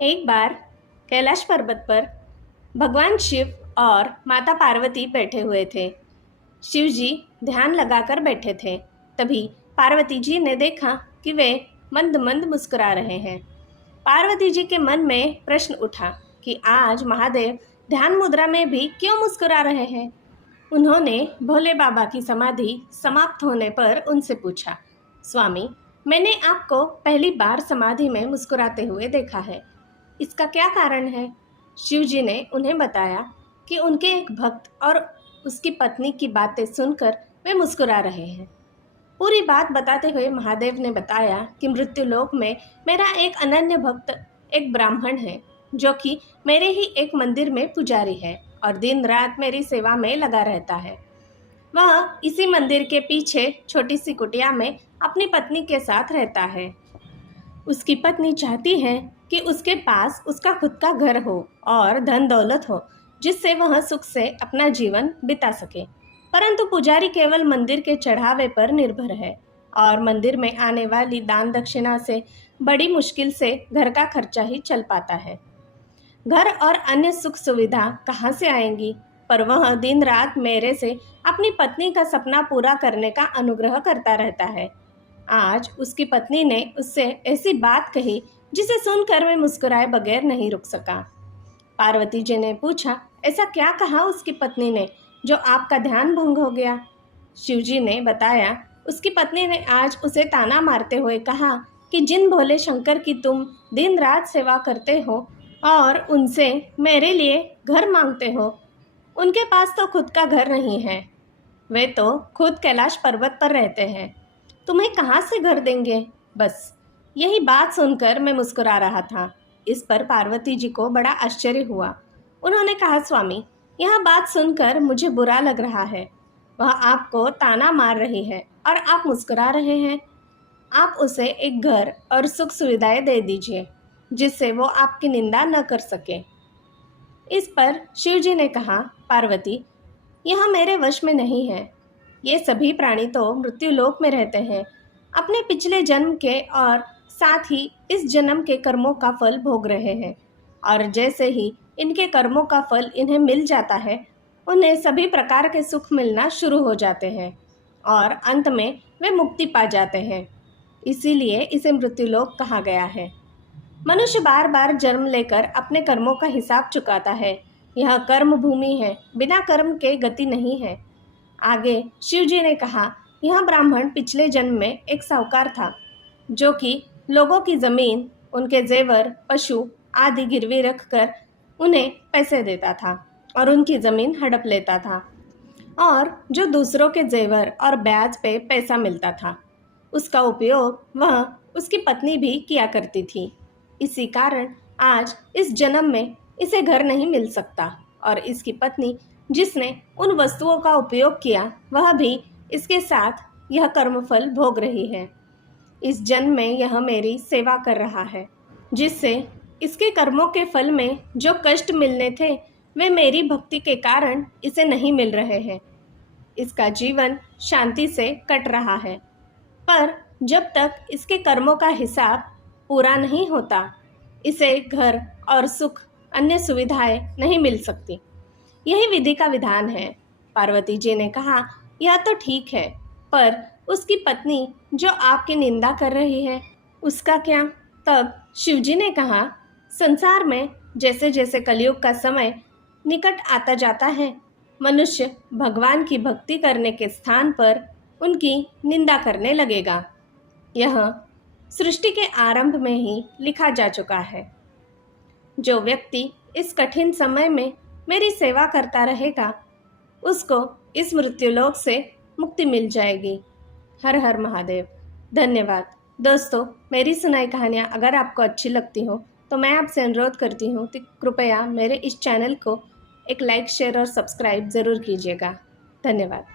एक बार कैलाश पर्वत पर भगवान शिव और माता पार्वती बैठे हुए थे। शिव जी ध्यान लगाकर बैठे थे। तभी पार्वती जी ने देखा कि वे मंद मंद मुस्कुरा रहे हैं। पार्वती जी के मन में प्रश्न उठा कि आज महादेव ध्यान मुद्रा में भी क्यों मुस्कुरा रहे हैं। उन्होंने भोले बाबा की समाधि समाप्त होने पर उनसे पूछा, स्वामी, मैंने आपको पहली बार समाधि में मुस्कुराते हुए देखा है, इसका क्या कारण है। शिव जी ने उन्हें बताया कि उनके एक भक्त और उसकी पत्नी की बातें सुनकर वे मुस्कुरा रहे हैं। पूरी बात बताते हुए महादेव ने बताया कि मृत्युलोक में मेरा एक अनन्य भक्त एक ब्राह्मण है, जो कि मेरे ही एक मंदिर में पुजारी है और दिन रात मेरी सेवा में लगा रहता है। वह इसी मंदिर के पीछे छोटी सी कुटिया में अपनी पत्नी के साथ रहता है। उसकी पत्नी चाहती है कि उसके पास उसका खुद का घर हो और धन दौलत हो, जिससे वह सुख से अपना जीवन बिता सके। परंतु पुजारी केवल मंदिर के चढ़ावे पर निर्भर है और मंदिर में आने वाली दान दक्षिणा से बड़ी मुश्किल से घर का खर्चा ही चल पाता है। घर और अन्य सुख सुविधा कहाँ से आएंगी, पर वह दिन रात मेरे से अपनी पत्नी का सपना पूरा करने का अनुग्रह करता रहता है। आज उसकी पत्नी ने उससे ऐसी बात कही जिसे सुनकर मैं मुस्कुराए बगैर नहीं रुक सका। पार्वती जी ने पूछा, ऐसा क्या कहा उसकी पत्नी ने जो आपका ध्यान भंग हो गया। शिव जी ने बताया, उसकी पत्नी ने आज उसे ताना मारते हुए कहा कि जिन भोले शंकर की तुम दिन रात सेवा करते हो और उनसे मेरे लिए घर मांगते हो, उनके पास तो खुद का घर नहीं है। वे तो खुद कैलाश पर्वत पर रहते हैं, तुम्हें कहाँ से घर देंगे। बस यही बात सुनकर मैं मुस्कुरा रहा था। इस पर पार्वती जी को बड़ा आश्चर्य हुआ। उन्होंने कहा, स्वामी, यह बात सुनकर मुझे बुरा लग रहा है। वह आपको ताना मार रही है और आप मुस्कुरा रहे हैं। आप उसे एक घर और सुख सुविधाएं दे दीजिए जिससे वो आपकी निंदा न कर सके। इस पर शिव जी ने कहा, पार्वती, यह मेरे वश में नहीं है। ये सभी प्राणी तो मृत्युलोक में रहते हैं, अपने पिछले जन्म के और साथ ही इस जन्म के कर्मों का फल भोग रहे हैं, और जैसे ही इनके कर्मों का फल इन्हें मिल जाता है, उन्हें सभी प्रकार के सुख मिलना शुरू हो जाते हैं और अंत में वे मुक्ति पा जाते हैं। इसीलिए इसे मृत्युलोक कहा गया है। मनुष्य बार बार जन्म लेकर अपने कर्मों का हिसाब चुकाता है। यह कर्म भूमि है, बिना कर्म के गति नहीं है। आगे शिव जी ने कहा, यह ब्राह्मण पिछले जन्म में एक साहूकार था, जो कि लोगों की जमीन, उनके जेवर, पशु आदि गिरवी रखकर उन्हें पैसे देता था और उनकी जमीन हड़प लेता था, और जो दूसरों के जेवर और ब्याज पे पैसा मिलता था, उसका उपयोग वह उसकी पत्नी भी किया करती थी। इसी कारण आज इस जन्म में इसे घर नहीं मिल सकता और इसकी पत्नी जिसने उन वस्तुओं का उपयोग किया, वह भी इसके साथ यह कर्मफल भोग रही है। इस जन्म में यह मेरी सेवा कर रहा है, जिससे इसके कर्मों के फल में जो कष्ट मिलने थे वे मेरी भक्ति के कारण इसे नहीं मिल रहे हैं। इसका जीवन शांति से कट रहा है, पर जब तक इसके कर्मों का हिसाब पूरा नहीं होता, इसे घर और सुख, अन्य सुविधाएं नहीं मिल सकती। यही विधि का विधान है। पार्वती जी ने कहा, यह तो ठीक है, पर उसकी पत्नी जो आपकी निंदा कर रही है, उसका क्या। तब शिव जी ने कहा, संसार में जैसे जैसे कलयुग का समय निकट आता जाता है, मनुष्य भगवान की भक्ति करने के स्थान पर उनकी निंदा करने लगेगा। यह सृष्टि के आरंभ में ही लिखा जा चुका है। जो व्यक्ति इस कठिन समय में मेरी सेवा करता रहेगा, उसको इस मृत्युलोक से मुक्ति मिल जाएगी। हर हर महादेव। धन्यवाद। दोस्तों, मेरी सुनाई कहानियाँ अगर आपको अच्छी लगती हो तो मैं आपसे अनुरोध करती हूँ कि कृपया मेरे इस चैनल को एक लाइक, शेयर और सब्सक्राइब ज़रूर कीजिएगा। धन्यवाद।